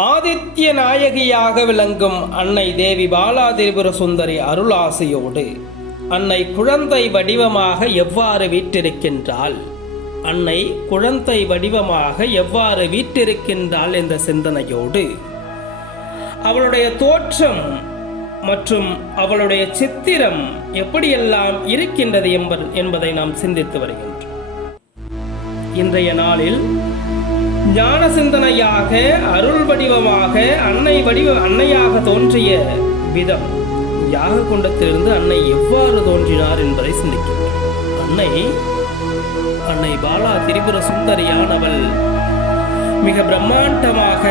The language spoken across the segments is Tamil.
ஆதித்ய நாயகியாக விளங்கும் அன்னை தேவி பாலா திரிபுர சுந்தரி அருளாசையோடு அன்னை குழந்தை வடிவமாக எவ்வாறு வீற்றிருக்கின்றாள், அன்னை குழந்தை வடிவமாக எவ்வாறு வீற்றிருக்கின்றாள் என்ற சிந்தனையோடு அவளுடைய தோற்றம் மற்றும் அவளுடைய சித்திரம் எப்படியெல்லாம் இருக்கின்றது என்பதை நாம் சிந்தித்து வருகின்றோம். இன்றைய நாளில் ஞான சிந்தனையாக அருள் வடிவமாக அன்னையாக தோன்றிய விதம், யாக குண்டத்திலிருந்து அன்னை எவ்வாறு தோன்றினார் என்பதை சிந்திக்கின்றோம். அன்னை பாலா திரிபுர சுந்தரியானவள் மிக பிரம்மாண்டமாக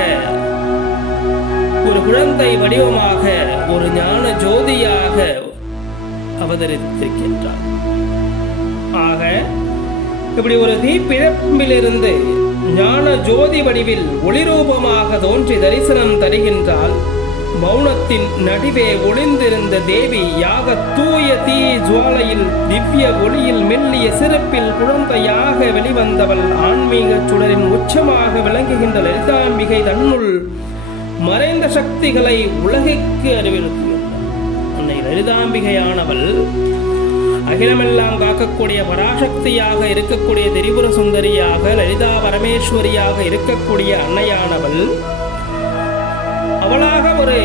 ஒரு குழந்தை வடிவமாக ஒரு ஞான ஜோதியாக அவதரித்திருக்கின்றார். ஆக இப்படி ஒரு தீப்பிழம்பிலிருந்து ஞான ஜோதி வடிவில் ஒளிரூபமாக தோன்றி தரிசனம் தருகின்றால், மௌனத்தின் நடுவே ஒளிந்திருந்த தேவி யாக தூய தீ ஜுவாலையில் திவ்ய ஒளியில் மெல்லிய சிறப்பில் குழந்தையாக வெளிவந்தவள் ஆன்மீக சுடரின் உச்சமாக விளங்குகின்ற லலிதாம்பிகை தன்னுள் மறைந்த சக்திகளை உலகிற்கு அறிவித்துள்ளார். அன்னை லலிதாம்பிகையானவள் அகிலமெல்லாம் காக்கக்கூடிய பராசக்தியாக இருக்கக்கூடிய திரிபுர சுந்தரியாக லலிதா பரமேஸ்வரியாக இருக்கக்கூடிய அன்னையானவள் அவளாக ஒரு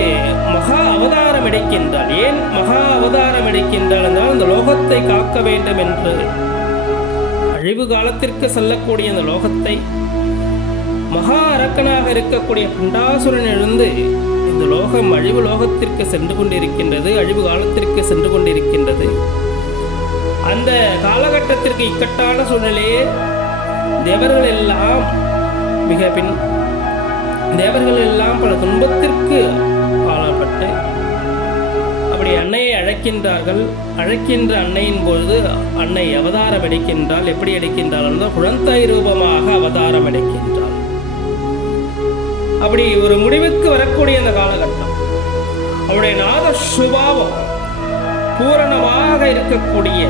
மகா அவதாரம் எடுக்கின்றாள். ஏன் மகா அவதாரம் எடுக்கின்றாள் என்றால், அந்த லோகத்தை காக்க வேண்டும் என்று அழிவு காலத்திற்கு செல்லக்கூடிய அந்த லோகத்தை மகா அரக்கனாக இருக்கக்கூடிய பண்டாசுரனிலிருந்து இந்த லோகம் அழிவு லோகத்திற்கு சென்று கொண்டிருக்கின்றது, அழிவு காலத்திற்கு சென்று கொண்டிருக்கின்றது. அந்த காலகட்டத்திற்கு இக்கட்டான சூழ்நிலையே தேவர்கள் எல்லாம் பல துன்பத்திற்கு ஆளப்பட்டு அப்படி அன்னையை அழைக்கின்றார்கள். அழைக்கின்ற அன்னையின் பொழுது அன்னை அவதாரம் எடுக்கின்றாள். எப்படி எடுக்கின்றாள் என்றால், குழந்தை ரூபமாக அவதாரம் எடுக்கின்றாள். அப்படி ஒரு முடிவுக்கு வரக்கூடிய அந்த காலகட்டம், அவருடைய நாத சுபாவம் பூரணமாக இருக்கக்கூடிய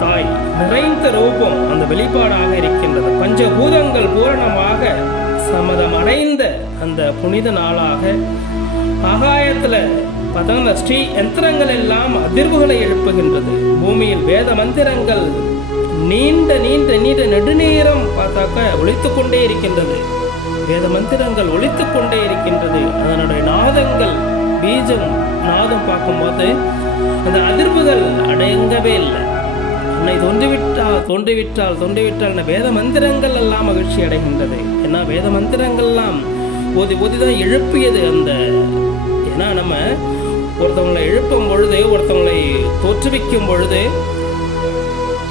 தாய் நிறைந்த ரூபம் அந்த வெளிப்பாடாக இருக்கின்றது. பஞ்சபூதங்கள் பூரணமாக சமதம் அடைந்த அந்த புனித நாளாக ஆகாயத்தில் பார்த்தா ஸ்ரீ யந்திரங்கள் எல்லாம் அதிர்வுகளை எழுப்புகின்றது. பூமியில் வேத மந்திரங்கள் நீண்ட நெடுநேரம் பார்த்தாக்க ஒலித்துக் கொண்டே இருக்கின்றது. வேத மந்திரங்கள் ஒலித்துக் கொண்டே இருக்கின்றது. அதனுடைய நாதங்கள் பீஜம் நாதம் பார்க்கும்போது அந்த அதிர்வுகள் அடங்கவே இல்லை. அன்னை தோன்றிவிட்டால் வேத மந்திரங்கள் எல்லாம் மகிழ்ச்சி அடைகின்றது. ஏன்னா வேத மந்திரங்கள்லாம் ஓதிதான் எழுப்பியது. ஏன்னா நம்ம ஒருத்தவங்களை எழுப்பும் பொழுது, ஒருத்தவங்களை தோற்றுவிக்கும் பொழுது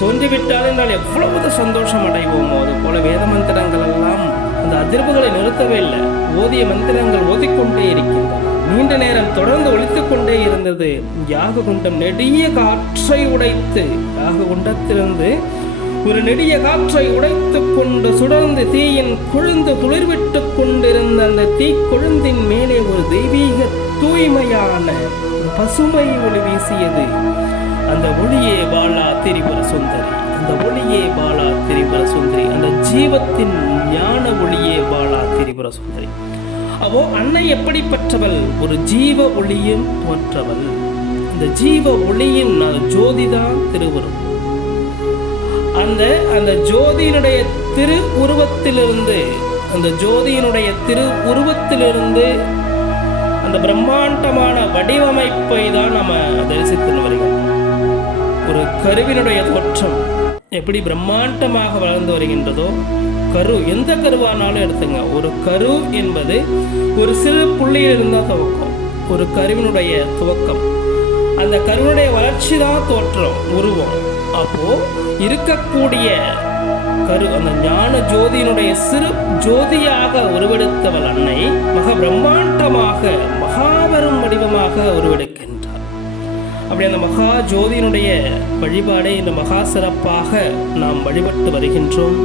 தோன்றிவிட்டால் என்றால் எவ்வளவு சந்தோஷம் அடைவோமோ, அது போல வேத மந்திரங்கள் எல்லாம் அந்த அதிர்வுகளை நிறுத்தவே இல்லை. ஓதிய மந்திரங்கள் ஓதிக்கொண்டே இருக்கின்றன. நீண்ட நேரம் தொடர்ந்து ஒலித்துக் கொண்டே இருந்தது. யாக குண்டம் நெடிய காற்றை உடைத்து, யாக குண்டத்திலிருந்து ஒரு நெடிய காற்றை உடைத்துக் கொண்டு சுடர்ந்து தீயின் கொழுந்து துளிர்விட்டுக் கொண்டிருந்த அந்த தீ கொழுந்தின் மேலே ஒரு தெய்வீக தூய்மையான ஒரு பசுமை ஒளி வீசியது. அந்த ஒளியே பாலா திரிபுர சுந்தரி, அந்த ஒளியே பாலா திரிபுர சுந்தரி, அந்த ஜீவத்தின் ஞான ஒளியே பாலா திரிபுர சுந்தரி. அவோ அன்னை எப்படிப்பட்டவள்? ஒரு ஜீவ ஒளியும் போன்றவள். இந்த ஜீவ ஒளியின் ஜோதிதான் திருவுருவம். அந்த ஜோதியினுடைய திரு உருவத்திலிருந்து அந்த பிரம்மாண்டமான வடிவமைப்பை தான் நம்ம தரிசித்து வருகிறோம். ஒரு கருவினுடைய தோற்றம் எப்படி பிரம்மாண்டமாக வளர்ந்து வருகின்றதோ, கரு எந்த கருவானாலும் எடுத்துங்க. ஒரு கரு என்பது ஒரு சிறு புள்ளியில் இருந்தால் துவக்கம், ஒரு கருவினுடைய துவக்கம். அந்த கருவினுடைய வளர்ச்சி தான் தோற்றம், உருவம். அப்போ இருக்கக்கூடிய கரு அந்த ஞான ஜோதியினுடைய சிறு ஜோதியாக உருவெடுத்தவள் அன்னை மக பிரம்மாண்டமாக மகாபெரும் வடிவமாக உருவெடுக்கின்றார். அப்படி அந்த மகா ஜோதியினுடைய வழிபாடை இந்த மகா சிறப்பாக நாம் வழிபட்டு வருகின்றோம்.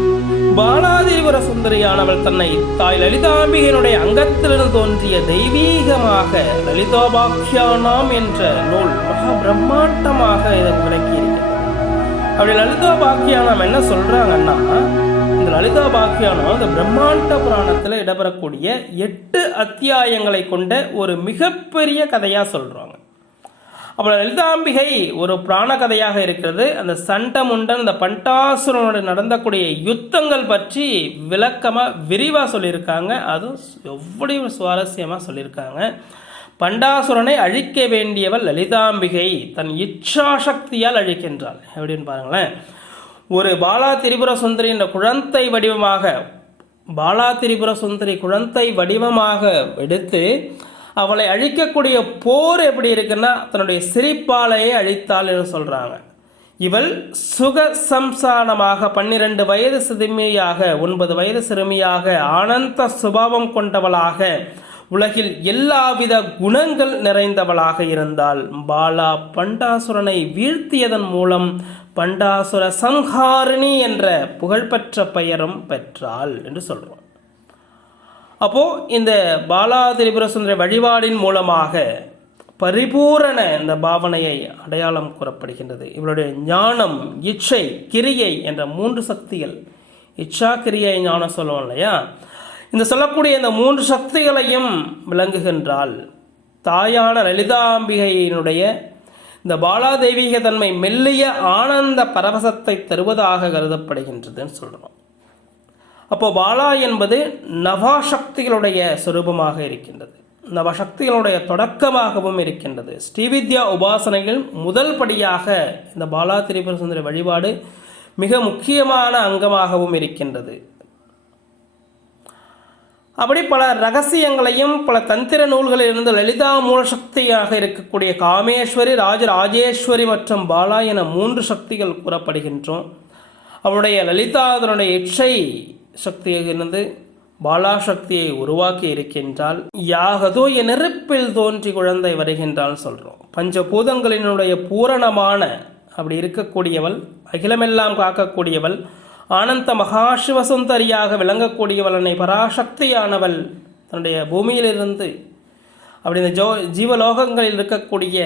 பாலாதிரிபுர சுந்தரியானவள் தன்னை தாய் லலிதாம்பிகையினுடைய அங்கத்திலிருந்து தோன்றிய தெய்வீகமாக லலிதோபாக்கியானாம் என்ற நூல் மகா பிரம்மாண்டமாக இதை விளக்கியிருக்கிறது. அப்படி லலிதோபாக்கியானம் என்ன சொல்றாங்கன்னா, இந்த லலிதா பாக்கியானம் இந்த பிரம்மாண்ட புராணத்தில் இடம்பெறக்கூடிய 8 அத்தியாயங்களை கொண்ட ஒரு மிகப்பெரிய கதையாக சொல்கிறாங்க. அப்போ லலிதாம்பிகை ஒரு புராண கதையாக இருக்கிறது. அந்த சண்டமுண்டன் அந்த பண்டாசுரனோட நடந்தக்கூடிய யுத்தங்கள் பற்றி விளக்கமாக விரிவாக சொல்லியிருக்காங்க. அதுவும் எவ்வளவு சுவாரஸ்யமாக சொல்லியிருக்காங்க. பண்டாசுரனை அழிக்க வேண்டியவள் லலிதாம்பிகை தன் இச்சாசக்தியால் அழிக்கின்றாள். எப்படின்னு பாருங்களேன். ஒரு பாலா திரிபுர சுந்தரி என்ற குழந்தை வடிவமாக பாலா திரிபுர சுந்தரி குழந்தை வடிவமாக எடுத்து அவளை அழிக்கக்கூடிய போர் எப்படி இருக்குன்னா தன்னுடைய சிரிப்பாலையே அழித்தாள் என்று சொல்கிறாங்க. இவள் சுக சம்சானமாக 12 வயது சிறுமியாக 9 வயது சிறுமியாக ஆனந்த சுபாவம் கொண்டவளாக உலகில் எல்லாவித குணங்கள் நிறைந்தவளாக இருந்தால் பாலா பண்டாசுரனை வீழ்த்தியதன் மூலம் பண்டாசுர சம்ஹாரிணி என்ற புகழ்பெற்ற பெயரும் பெற்றாள் என்று சொல்கிறோம். அப்போது இந்த பாலா திரிபுர சுந்தரி வழிபாடின் மூலமாக பரிபூரண இந்த பாவனையை அடையாளம் கூறப்படுகின்றது. இவருடைய ஞானம், இச்சை, கிரியை என்ற 3 சக்திகள். இச்சா, கிரியை, ஞானம் சொல்லுவோம் இல்லையா? இந்த சொல்லக்கூடிய இந்த 3 சக்திகளையும் விளங்குகின்றாள். தாயான லலிதாம்பிகையினுடைய இந்த பாலா தெய்வீக தன்மை மெல்லிய ஆனந்த பரவசத்தை தருவதாக கருதப்படுகின்றதுன்னு சொல்கிறோம். அப்போ பாலா என்பது நவசக்திகளுடைய சொரூபமாக இருக்கின்றது. நவசக்திகளுடைய தொடக்கமாகவும் இருக்கின்றது. ஸ்ரீவித்யா உபாசனைகள் முதல் படியாக இந்த பாலா திரிபுர சுந்தரி வழிபாடு மிக முக்கியமான அங்கமாகவும் இருக்கின்றது. அப்படி பல ரகசியங்களையும் பல தந்திர நூல்களில் இருந்து லலிதா மூலசக்தியாக இருக்கக்கூடிய காமேஸ்வரி, ராஜராஜேஸ்வரி மற்றும் பாலா என 3 சக்திகள் கூறப்படுகின்றோம். அவனுடைய லலிதா அதனுடைய இச்சை சக்தியாக இருந்து பாலா சக்தியை உருவாக்கி இருக்கின்றால். யாகதோ என் நெருப்பில் தோன்றி குழந்தை வருகின்றால் சொல்கிறோம். பஞ்சபூதங்களினுடைய பூரணமான அப்படி இருக்கக்கூடியவள், அகிலமெல்லாம் காக்கக்கூடியவள், ஆனந்த மகாசிவசுந்தரியாக விளங்கக்கூடியவள், அன்னை பராசக்தியானவள் தன்னுடைய பூமியிலிருந்து அப்படி இந்த ஜீவலோகங்களில் இருக்கக்கூடிய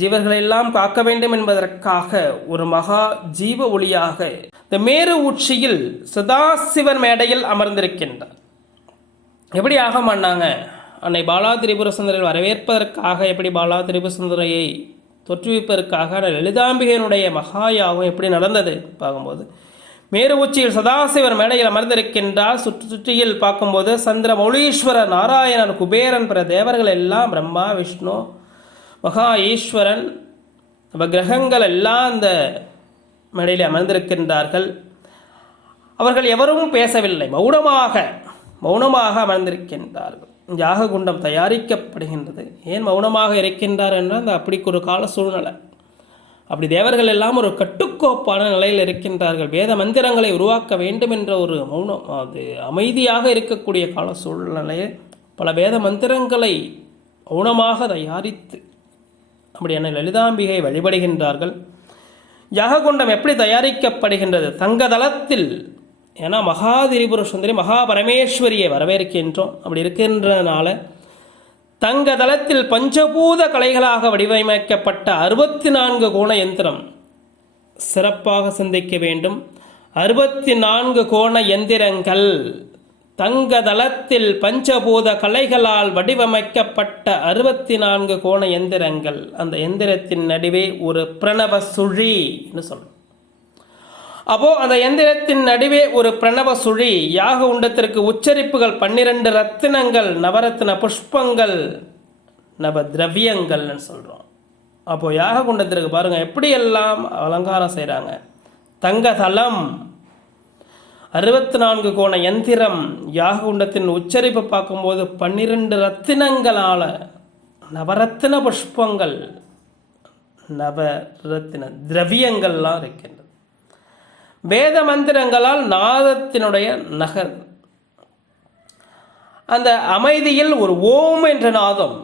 ஜீவர்களெல்லாம் காக்க வேண்டும் என்பதற்காக ஒரு மகா ஜீவ ஒளியாக இந்த மேரு உச்சியில் சதாசிவன் மேடையில் அமர்ந்திருக்கின்றார். எப்படி ஆக மாட்டாங்க? அன்னை பாலா திரிபுர சுந்தரியை வரவேற்பதற்காக, எப்படி பாலா திரிபுர சுந்தரியை தொற்றுவிப்பதற்காக லலிதாம்பிகையினுடைய மகாயாகம் எப்படி நடந்தது பார்க்கும்போது, மேரு உச்சியில் சதாசிவர் மேடையில் அமர்ந்திருக்கின்றார். சுற்றியில் பார்க்கும்போது சந்திர மௌலீஸ்வரர், நாராயணன், குபேரன், பிற தேவர்கள் எல்லாம், பிரம்மா, விஷ்ணு, மகா ஈஸ்வரன், கிரகங்கள் எல்லாம் அந்த மேடையில் அமர்ந்திருக்கின்றார்கள். அவர்கள் எவரும் பேசவில்லை, மௌனமாக அமர்ந்திருக்கின்றார்கள். யாக குண்டம் தயாரிக்கப்படுகின்றது. ஏன் மௌனமாக இருக்கின்றார் என்றால் அந்த அப்படி ஒரு கால சூழ்நிலை. அப்படி தேவர்கள் எல்லாம் ஒரு கட்டுக்கோப்பான நிலையில் இருக்கின்றார்கள். வேத மந்திரங்களை உருவாக்க வேண்டும் என்ற ஒரு மௌனம், அது அமைதியாக இருக்கக்கூடிய கால சூழ்நிலையில் பல வேத மந்திரங்களை மௌனமாக தயாரித்து அப்படியான லலிதாம்பிகை வழிபடுகின்றார்கள். யாககுண்டம் எப்படி தயாரிக்கப்படுகின்றது? தங்கதளத்தில். ஏன்னா மகா திரிபுர சுந்தரி மகா பரமேஸ்வரியை வரவேற்கின்றோம். அப்படி இருக்கின்றனால தங்கதளத்தில் பஞ்சபூத கலைகளாக வடிவமைக்கப்பட்ட 64 கோண யந்திரம் சிறப்பாக சிந்திக்க வேண்டும். 64 கோண யந்திரங்கள் தங்கதளத்தில் பஞ்சபூத கலைகளால் வடிவமைக்கப்பட்ட 64 கோண எந்திரங்கள். அந்த எந்திரத்தின் நடுவே ஒரு பிரணவ சுழி என்று சொல்றோம். அப்போ அந்த எந்திரத்தின் நடுவே ஒரு பிரணவ சுழி. யாக உண்டத்திற்கு உச்சரிப்புகள் 12 ரத்தினங்கள், நவரத்ன புஷ்பங்கள், நவ திரவியங்கள் சொல்றோம். அப்போ யாக குண்டத்திற்கு பாருங்க எப்படி எல்லாம் அலங்காரம் செய்கிறாங்க. தங்கதளம், 64 கோண யந்திரம், யாக குண்டத்தின் உச்சரிப்பு பார்க்கும்போது 12 ரத்தினங்களால, நவரத்தின புஷ்பங்கள், நவரத்தின திரவியங்கள்லாம் இருக்கின்றது. வேத மந்திரங்களால் நாதத்தினுடைய நகர். அந்த அமைதியில் ஒரு ஓம் என்ற நாதம்.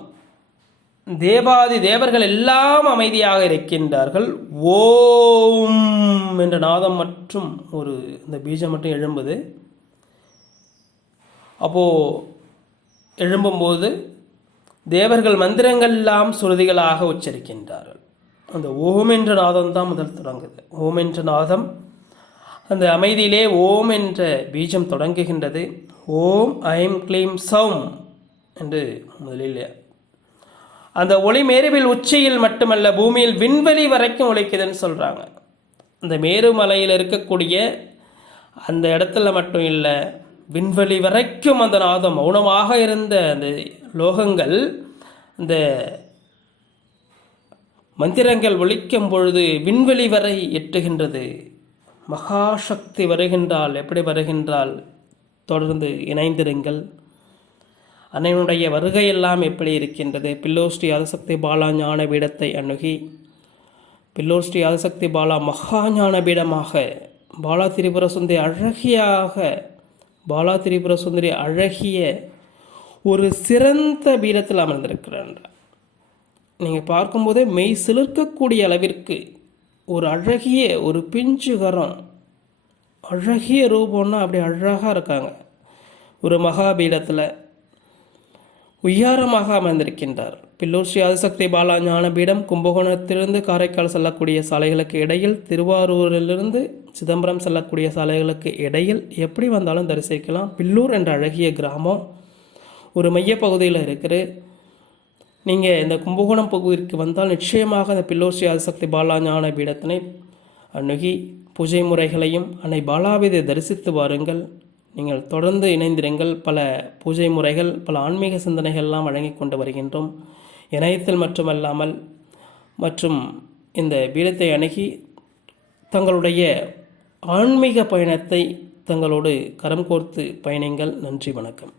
தேவாதி தேவர்கள் எல்லாம் அமைதியாக இருக்கின்றார்கள். ஓம் என்ற நாதம் மற்றும் ஒரு இந்த பீஜம் மட்டும் எழும்புது. அப்போது எழும்பும்போது தேவர்கள் மந்திரங்கள் எல்லாம் சுருதிகளாக உச்சரிக்கின்றார்கள். அந்த ஓம் என்ற நாதம் தான் முதல் தொடங்குது. ஓம் என்ற நாதம் அந்த அமைதியிலே ஓம் என்ற பீஜம் தொடங்குகின்றது. ஓம் ஐம் க்ளீம் சௌம் என்று முதலில் அந்த ஒளி மேருவில் உச்சியில் மட்டுமல்ல பூமியில் விண்வெளி வரைக்கும் ஒலிக்குதுன்னு சொல்கிறாங்க. அந்த மேருமலையில் இருக்கக்கூடிய அந்த இடத்துல மட்டும் இல்லை, விண்வெளி வரைக்கும் அந்த நாதம் மௌனமாக இருந்த அந்த லோகங்கள் அந்த மந்திரங்கள் ஒலிக்கும் பொழுது விண்வெளி வரை எட்டுகின்றது. மகாசக்தி வருகின்றால் எப்படி வருகின்றால் தொடர்ந்து இணைந்திருங்கள். அன்னையினுடைய வருகையெல்லாம் எப்படி இருக்கின்றது? பில்லூர் ஸ்ரீ ஆதிசக்தி பாலா ஞான பீடத்தை அணுகி, பில்லூர் ஸ்ரீ ஆதிசக்தி பாலா மகா ஞான பீடமாக பாலா திரிபுர சுந்தரி பாலா திரிபுர சுந்தரி அழகிய ஒரு சிறந்த பீடத்தில் அமர்ந்திருக்கிறார். நீங்கள் பார்க்கும்போதே மெய் சிலிர்க்கக்கூடிய அளவிற்கு ஒரு அழகிய ஒரு பிஞ்சு கரம், அழகிய ரூபம்னா அப்படி அழகாக இருக்காங்க. ஒரு மகாபீடத்தில் உய்யாரமாக அமர்ந்திருக்கின்றார். பில்லூர் ஸ்ரீ ஆதிசக்தி பாலா ஞான பீடம் கும்பகோணத்திலிருந்து காரைக்கால் செல்லக்கூடிய சாலைகளுக்கு இடையில், திருவாரூரிலிருந்து சிதம்பரம் செல்லக்கூடிய சாலைகளுக்கு இடையில் எப்படி வந்தாலும் தரிசிக்கலாம். பில்லூர் என்ற அழகிய கிராமம் ஒரு மையப்பகுதியில் இருக்குது. நீங்கள் இந்த கும்பகோணம் பகுதிக்கு வந்தால் நிச்சயமாக அந்த பில்லூர் ஸ்ரீ ஆதிசக்தி பாலா ஞான பீடத்தினை அணுகி பூஜை முறைகளையும் அன்னை பாலாவிதை தரிசித்து வாருங்கள். நீங்கள் தொடர்ந்து இணைந்திருங்கள். பல பூஜை முறைகள், பல ஆன்மீக சிந்தனைகள்லாம் வழங்கி கொண்டு வருகின்றோம். இணையத்தில் மட்டுமல்லாமல் மற்றும் இந்த பீடத்தை அணுகி தங்களுடைய ஆன்மீக பயணத்தை தங்களோடு கரம் கோர்த்து பயணிங்கள். நன்றி, வணக்கம்.